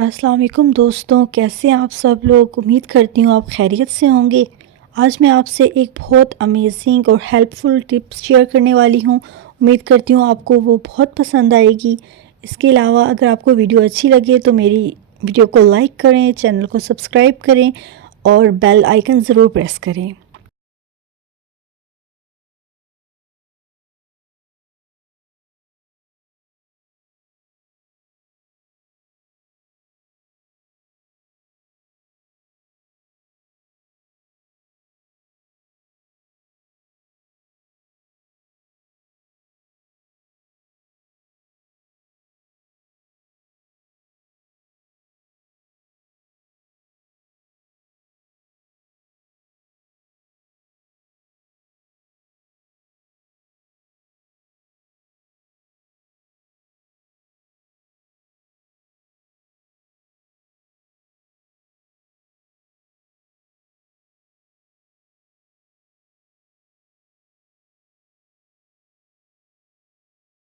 अस्सलाम वालेकुम दोस्तों, कैसे हैं आप सब लोग। उम्मीद करती हूँ आप खैरियत से होंगे। आज मैं आपसे एक बहुत अमेजिंग और हेल्पफुल टिप्स शेयर करने वाली हूँ। उम्मीद करती हूँ आपको वो बहुत पसंद आएगी। इसके अलावा अगर आपको वीडियो अच्छी लगे तो मेरी वीडियो को लाइक करें, चैनल को सब्सक्राइब करें और बेल आइकन ज़रूर प्रेस करें।